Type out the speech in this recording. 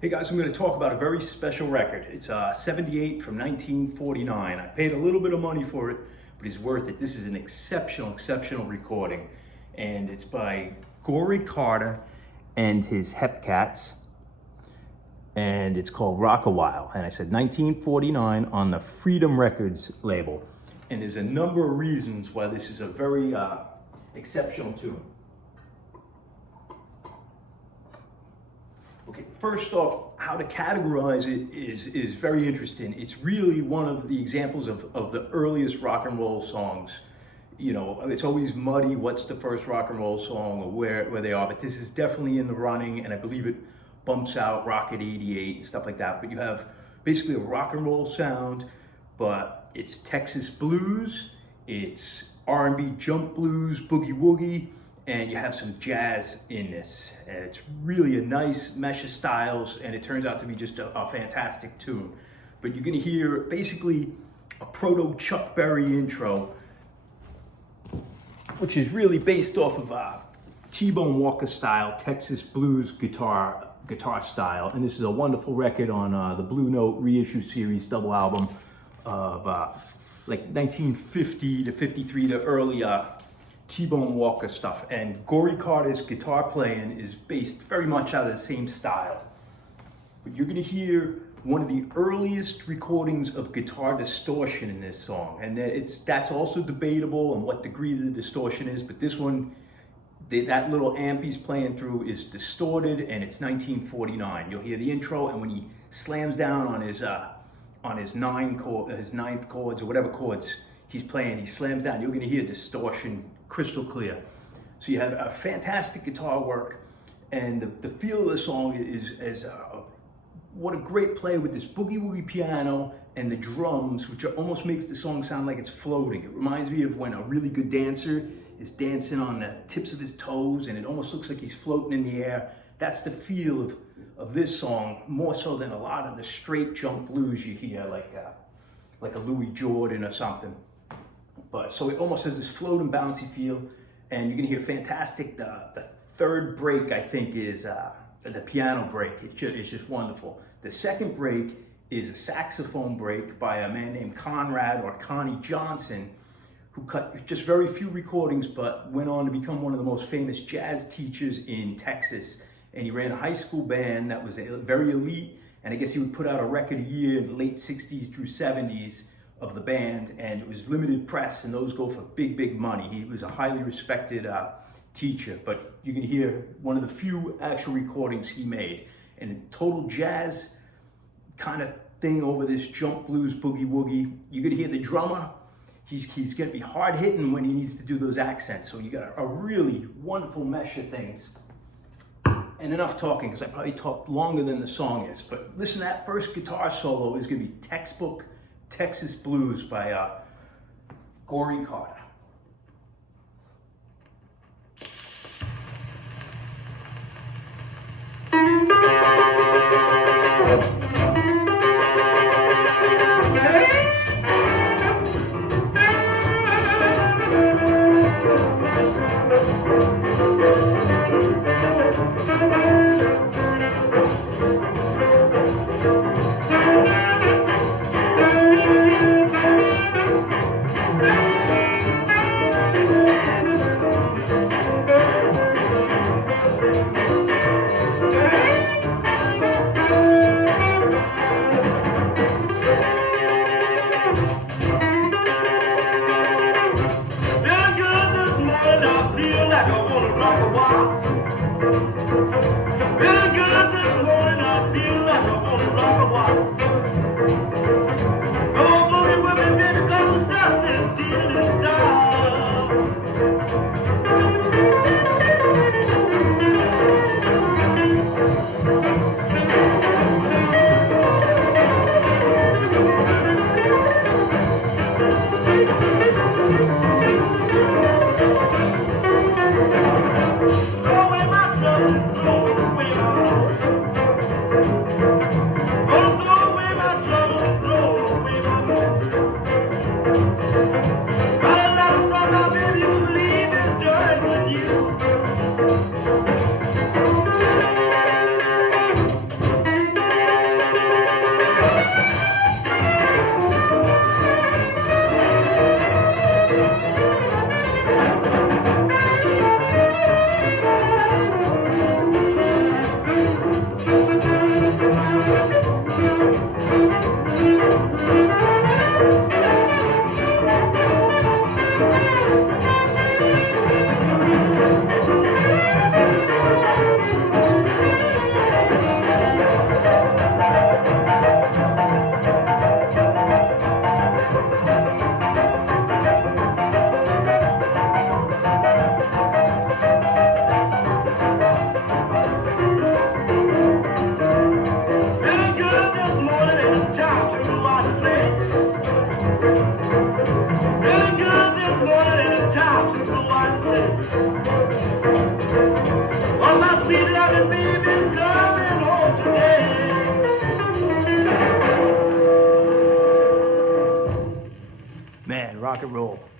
Hey guys, I'm going to talk about a very special record. It's 78 from 1949. I paid a little bit of money for it, but it's worth it. This is an exceptional recording. And it's by Goree and his Hepcats. And it's called Awhile. And I said 1949 on the Freedom Records label. And there's a number of reasons why this is a very exceptional tune. Okay, first off, how to categorize it is very interesting. It's really one of the examples of the earliest rock and roll songs. You know, it's always muddy what's the first rock and roll song or where they are, but this is definitely in the running, and I believe it bumps out Rocket 88 and stuff like that. But you have basically a rock and roll sound, but it's Texas blues, it's R&B jump blues, boogie woogie, and you have some jazz in this. And it's really a nice mesh of styles, and it turns out to be just a fantastic tune. But you're gonna hear basically a proto Chuck Berry intro, which is really based off of T-Bone Walker style, Texas blues guitar style. And this is a wonderful record on the Blue Note reissue series double album of like 1950 to 53 to early T-Bone Walker stuff. And Goree Carter's guitar playing is based very much out of the same style. But you're gonna hear one of the earliest recordings of guitar distortion in this song. And that's also debatable on what degree the distortion is, but this one, that little amp he's playing through is distorted, and it's 1949. You'll hear the intro, and when he slams down on his ninth chords or whatever chords he's playing, he slams down, you're gonna hear distortion crystal clear. So you have a fantastic guitar work, and the feel of the song is what a great play with this boogie woogie piano and the drums, which almost makes the song sound like it's floating. It reminds me of when a really good dancer is dancing on the tips of his toes, and it almost looks like he's floating in the air. That's the feel of this song, more so than a lot of the straight jump blues you hear, like a Louis Jordan or something. But so it almost has this floating, bouncy feel, and you're gonna hear fantastic. The third break, I think, is the piano break. It's just wonderful. The second break is a saxophone break by a man named Conrad or Connie Johnson, who cut just very few recordings, but went on to become one of the most famous jazz teachers in Texas. And he ran a high school band that was very elite, and I guess he would put out a record a year in the late 60s through 70s of the band, and it was limited press, and those go for big money. He was a highly respected teacher, but you can hear one of the few actual recordings he made. And a total jazz kind of thing over this jump blues boogie woogie. You're gonna hear the drummer. He's gonna be hard hitting when he needs to do those accents. So you got a really wonderful mesh of things. And enough talking, because I probably talked longer than the song is. But listen, that first guitar solo is gonna be textbook Texas blues by Goree Carter. Throw away Man, rock and roll.